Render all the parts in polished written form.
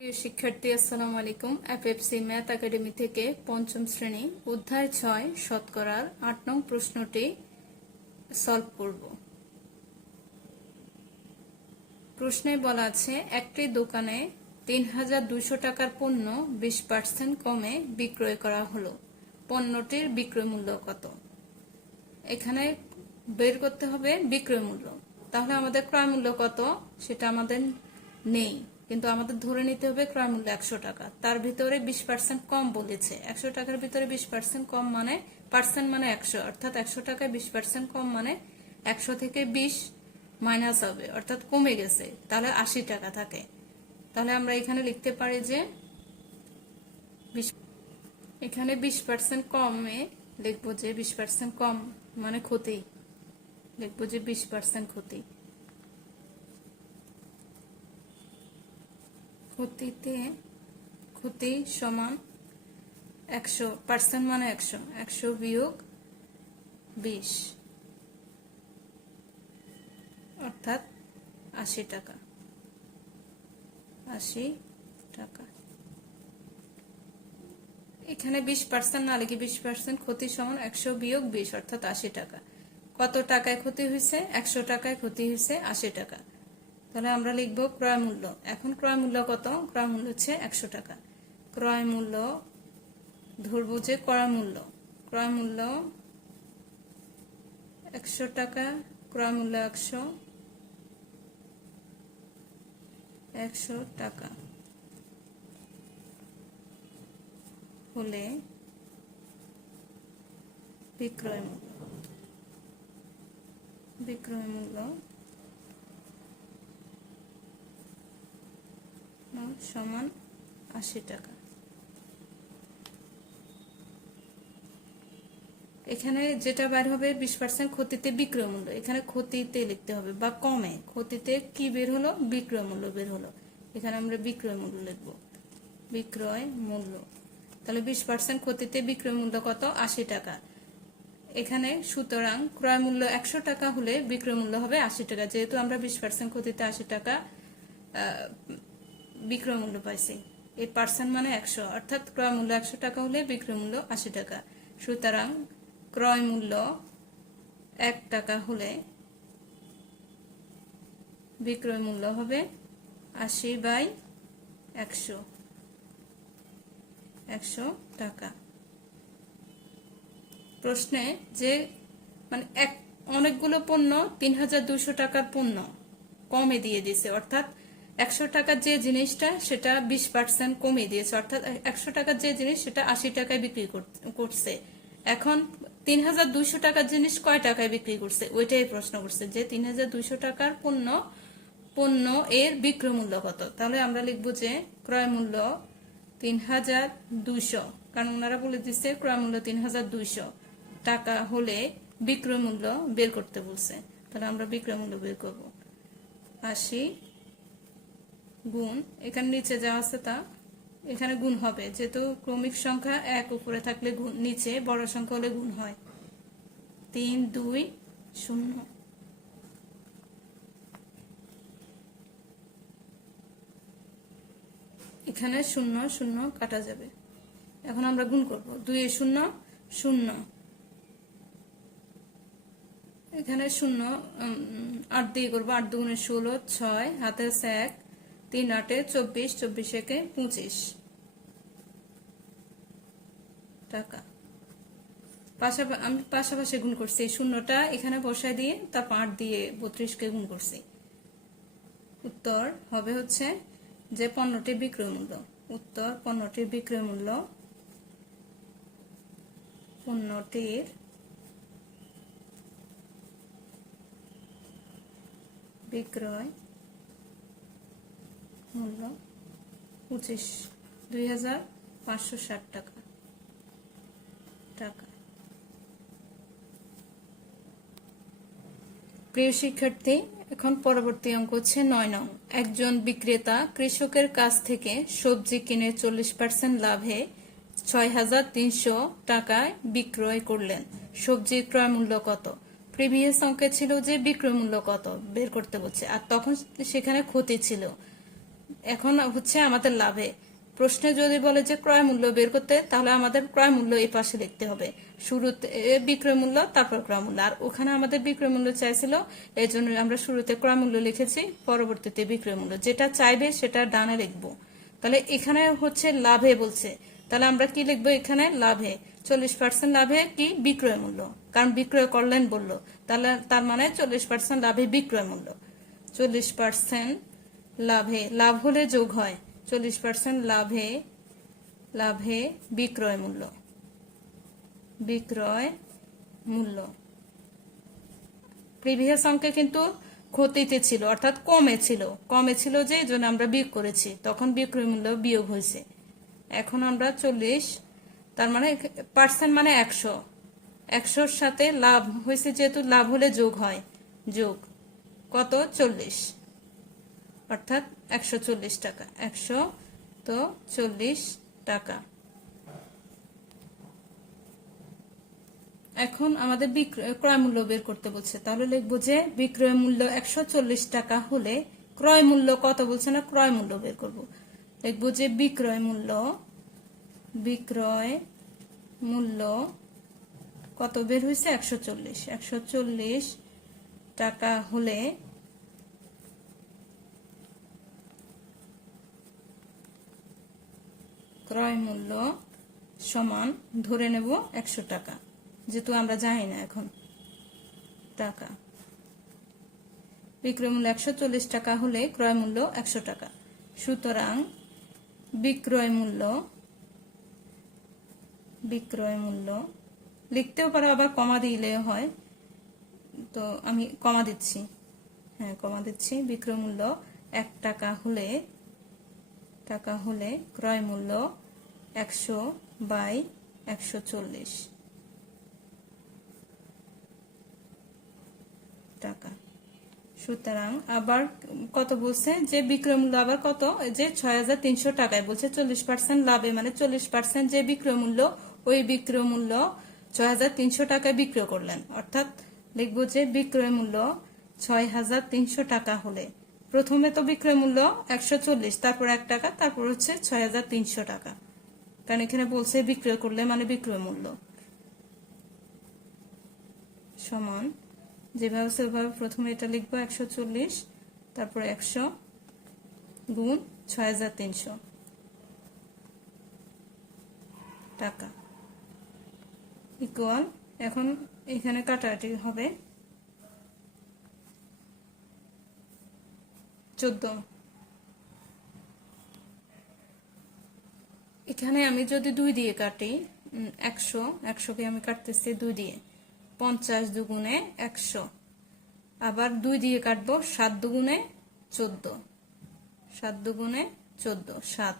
প্রিয় শিক্ষার্থী, আসসালামু আলাইকুম। এফএফসি ম্যাথ একাডেমি থেকে পঞ্চম শ্রেণী অধ্যায় 6 শতকরার 8 নং প্রশ্নটি সলভ করব। প্রশ্নে বলা আছে একটি দোকানে ৩,২০০ টাকার পণ্য 20% কমে বিক্রয় করা হলো। পণ্যটির বিক্রয় মূল্য কত? এখানে বের করতে হবে বিক্রয় মূল্য। তাহলে আমাদের ক্রয় মূল্য কত সেটা আমাদের নেই, কিন্তু আমাদের ধরে নিতে হবে ক্রয় মূল্য 100 টাকা। তার ভিতরে 20% কম বলেছে। 100 টাকার ভিতরে 20% কম মানে পার্সেন্ট মানে 100, অর্থাৎ 100 টাকায় 20% কম মানে 100 থেকে 20 মাইনাস হবে, অর্থাৎ কমে গেছে। তাহলে 80 টাকা থাকে। তাহলে আমরা এখানে লিখতে পারি যে এখানে 20% কমে লিখবো যে 20% কম মানে ক্ষতি, লিখবো যে 20% ক্ষতি। ক্ষতি সমান 100% মানে 100 বিয়োগ 20 অর্থাৎ 80 টাকা। 80 টাকা। এখানে 20% না লিখে 20% ক্ষতি সমান 100 বিয়োগ 20 অর্থাৎ 80 টাকা। কত টাকায় ক্ষতি হয়েছে? 100 টাকায় ক্ষতি হয়েছে 80 টাকা। তাহলে আমরা লিখবো ক্রয় মূল্য। এখন ক্রয় মূল্য কত? ক্রয় মূল্য হচ্ছে 100 টাকা। ক্রয় মূল্য ধরবো যে ক্রয় মূল্য 100 টাকা। ক্রয় মূল্য 100 টাকা হলে বিক্রয় মূল্য সমান 80 টাকা। এখানে যেটা বের হবে 20% ক্ষতিতে বিক্রয় মূল্য, এখানে ক্ষতিতে লিখতে হবে বা কমে। ক্ষতিতে কি বের হলো? বিক্রয় মূল্য বের হলো। এখানে আমরা বিক্রয় মূল্য লিখবো। বিক্রয় মূল্য। তাহলে 20% ক্ষতিতে বিক্রয় মূল্য কত? 80 টাকা। এখানে সুতরাং ক্রয় মূল্য 100 টাকা হলে বিক্রয় মূল্য হবে 80 টাকা। যেহেতু আমরা 20% ক্ষতিতে 80 টাকা বিক্রয় মূল্য পাইছি, এই পার্সেন্ট মানে 100, অর্থাৎ ক্রয় মূল্য 100 টাকা হলে বিক্রয় মূল্য 80 টাকা। সুতরাং ক্রয় মূল্য 1 টাকা হলে বিক্রয় মূল্য হবে 80/100 টাকা। প্রশ্নে যে মানে অনেকগুলো পণ্য ৩,২০০ টাকার পণ্য কমে দিয়ে দিছে, অর্থাৎ 100 টাকার যে জিনিসটা সেটা 20% কমে দিয়েছে, অর্থাৎ 100 টাকার যে জিনিস সেটা 80 টাকায় বিক্রি করছে। এখন ৩,২০০ টাকার জিনিস কয় টাকায় বিক্রি করছে ওইটাই প্রশ্ন করছে, যে ৩,২০০ টাকার পণ্য এর বিক্রয় মূল্য কত। তাহলে আমরা লিখবো যে ক্রয় মূল্য ৩,২০০, কারণ ওনারা বলে দিচ্ছে ক্রয় মূল্য ৩,২০০ টাকা হলে বিক্রয় মূল্য বের করতে বলছে। তাহলে আমরা বিক্রয় মূল্য বের করব। 80 গুণ, এখানে নিচে যা আছে তা এখানে গুণ হবে, যেহেতু ক্রমিক সংখ্যা 1 উপরে থাকলে গুণ, নিচে বড় সংখ্যা হলে গুণ হয়। 3 2 0। এখানে 0 0 কাটা যাবে। এখন আমরা গুণ করব। 2 এ 0 0, এখানে 0 8 দিয়ে করবো। 8 2 16, 6 হাতে 1, 3 8 24, 24 একে 25 টাকা। আমি পাশাপাশি গুণ করছি, এই শূন্যটা এখানে বসায় দিয়ে তারপর 8 দিয়ে 32 কে গুণ করছি। উত্তর হবে হচ্ছে যে পণ্যটির বিক্রয় মূল্য। উত্তর পণ্যটির বিক্রয় মূল্য বিক্রয় মূল্য 2,560 টাকা। প্রিয় শিক্ষার্থী, এখন পরবর্তী অঙ্ক হচ্ছে 9 নং। একজন বিক্রেতা কৃষকের কাছ থেকে সবজি কিনে 40% লাভে 6,300 টাকায় বিক্রয় করলেন। সবজির ক্রয় মূল্য কত? প্রিভিয়াস অঙ্কে ছিল যে বিক্রয় মূল্য কত বের করতে বলছে, আর তখন সেখানে ক্ষতি ছিল। এখন হচ্ছে আমাদের লাভে। প্রশ্নে যদি বলে যে ক্রয় মূল্য বের করতে, তাহলে আমাদের ক্রয় মূল্য এই পাশে লিখতে হবে। শুরুতে বিক্রয় মূল্য, তারপর ক্রয় মূল্য। আর ওখানে আমাদের বিক্রয় মূল্য চাইছিল, এই জন্য আমরা শুরুতে ক্রয় মূল্য লিখেছি, পরবর্তীতে বিক্রয় মূল্য। যেটা চাইবে সেটা ডানে লিখবো। তাহলে এখানে হচ্ছে লাভে বলছে, তাহলে আমরা কি লিখবো এখানে? লাভে 40% লাভে কি বিক্রয় মূল্য, কারণ বিক্রয় করলেন বললো, তাহলে তার মানে 40% লাভে বিক্রয় মূল্য। 40% লাভে, লাভ হলে যোগ হয়, 40% লাভে বিক্রয় মূল্য, বিক্রয় মূল্য। প্রিভিয়াস অঙ্কে কিন্তু ক্ষতিতে ছিল, অর্থাৎ কমে ছিল যে এই জন্য আমরা বিয়োগ করেছি, তখন বিক্রয় মূল্য বিয়োগ হয়েছে। এখন আমরা 40, তার মানে পার্সেন্ট মানে 100, 100-র সাথে লাভ হয়েছে, যেহেতু লাভ হলে যোগ হয়, যোগ কত? 40, অর্থাৎ 140 টাকা। 140 টাকা। এখন আমাদের ক্রয় মূল্য বের করতে বলছে, তাহলে লিখবো যে বিক্রয় মূল্য 140 টাকা হলে ক্রয় মূল্য কত বলছে না, ক্রয় মূল্য বের করব। লিখবো যে বিক্রয় মূল্য কত বের হয়েছে? 140। 140 টাকা হলে ক্রয় মূল্য সমান, ধরে নেব 100 টাকা, যেহেতু আমরা জানি না এখন টাকা। বিক্রয় মূল্য 140 টাকা হলে ক্রয় মূল্য 100 টাকা। সুতরাং বিক্রয় মূল্য লিখতেও পারো, আবার কমা দিলে হয়, তো আমি কমা দিচ্ছি, হ্যাঁ কমা দিচ্ছি। বিক্রয় মূল্য 1 টাকা হলে ক্রয় মূল্য 100/140 টাকা। সুতরাং আবার কত বলছে যে বিক্রয় মূল্য আবার কত, যে 6300 টাকায় বলছে। 40% লাভে মানে 40% যে বিক্রয় মূল্য, ওই বিক্রয় মূল্য 6300 টাকায় বিক্রয় করলেন, অর্থাৎ লিখবো যে বিক্রয় মূল্য 6300 টাকা হলে, প্রথমে তো বিক্রয় মূল্য 140, তারপর 1 টাকা, তারপর হচ্ছে 6300 টাকা, কারণ এখানে বলছে বিক্রয় করলে মানে বিক্রয় মূল্য সমান, যেভাবে সেভাবে প্রথমে এটা লিখবো 140, তারপর 100 গুণ 6300 টাকা ইকুয়াল। এখন এখানে কাটাকাটি হবে 14। এখানে আমি যদি 2 দিয়ে কাটি, 100কে আমি কাটতেছি 2 দিয়ে, 50 দুগুণে 100, আবার 2 দিয়ে কাটবো 7 দুগুণে 14, 7 দুগুণে 14, 7।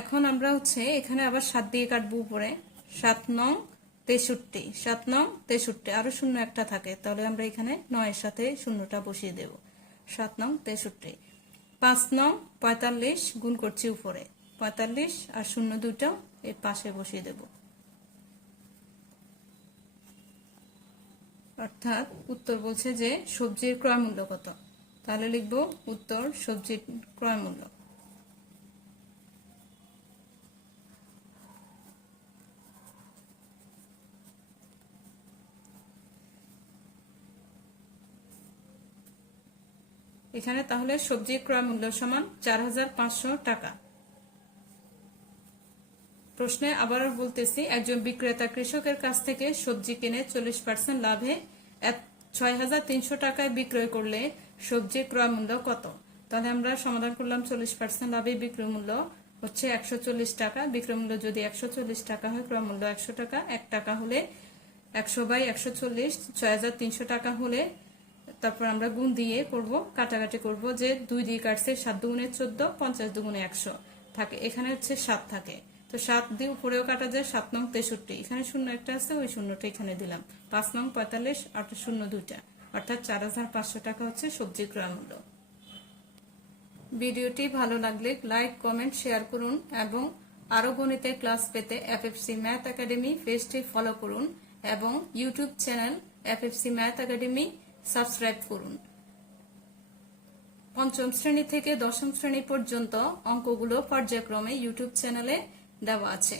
এখন আমরা হচ্ছে এখানে আবার 7 দিয়ে কাটবো উপরে, 7 নং 63, 7 নং 63, আরো শূন্য একটা থাকে, তাহলে আমরা এখানে 9 এর সাথে শূন্যটা বসিয়ে দেব, 7 নং 63। 5 নং 45 গুণ করছি উপরে, 45 আর শূন্য দুটো এর পাশে বসিয়ে দেব, অর্থাৎ উত্তর বলছে যে সবজির ক্রয় মূল্য কত, তাহলে লিখবো উত্তর সবজির ক্রয় মূল্য। এখানে তাহলে সবজির ক্রয় মূল্য সমান 4500 টাকা। প্রশ্নে আবার বলতেছি, একজন বিক্রেতা কৃষকের কাছ থেকে সবজি কিনে 40% লাভে 6300 টাকায় বিক্রয় করলে সবজির ক্রয় মূল্য কত? তাহলে আমরা সমাধান করলাম, 40% লাভে বিক্রয় মূল্য হচ্ছে 140 টাকা। বিক্রয় মূল্য যদি 140 টাকা হয়, ক্রয় মূল্য 100 টাকা। 1 টাকা হলে 100/140, 6300 টাকা হলে তারপর আমরা গুণ দিয়ে করব, কাটাকাটি করব, যে 2 দিয়ে কাটছে, 7 দুগুণে 14, 50 দুগুণে 100 থাকে, এখানে হচ্ছে 7 থাকে, তো 7 দিয়ে উপরেও কাটা যায়, 7 নং 63, এখানে শূন্য একটা আছে, ওই শূন্যটা এখানে দিলাম, 5 নং 45 আর শূন্য দুইটা, অর্থাৎ 4500 টাকা হচ্ছে সবজির ক্রয় মূল্য। ভিডিওটি ভালো লাগলে লাইক, কমেন্ট, শেয়ার করুন এবং আরো গণিতের ক্লাস পেতে এফএফসি ম্যাথ একাডেমি পেজটি ফলো করুন এবং YouTube channel FFC math academy subscribe করুন। পঞ্চম শ্রেণী থেকে দশম শ্রেণী পর্যন্ত অঙ্কগুলো পর্যায়ক্রমে ইউটিউব চ্যানেলে দেওয়া আছে।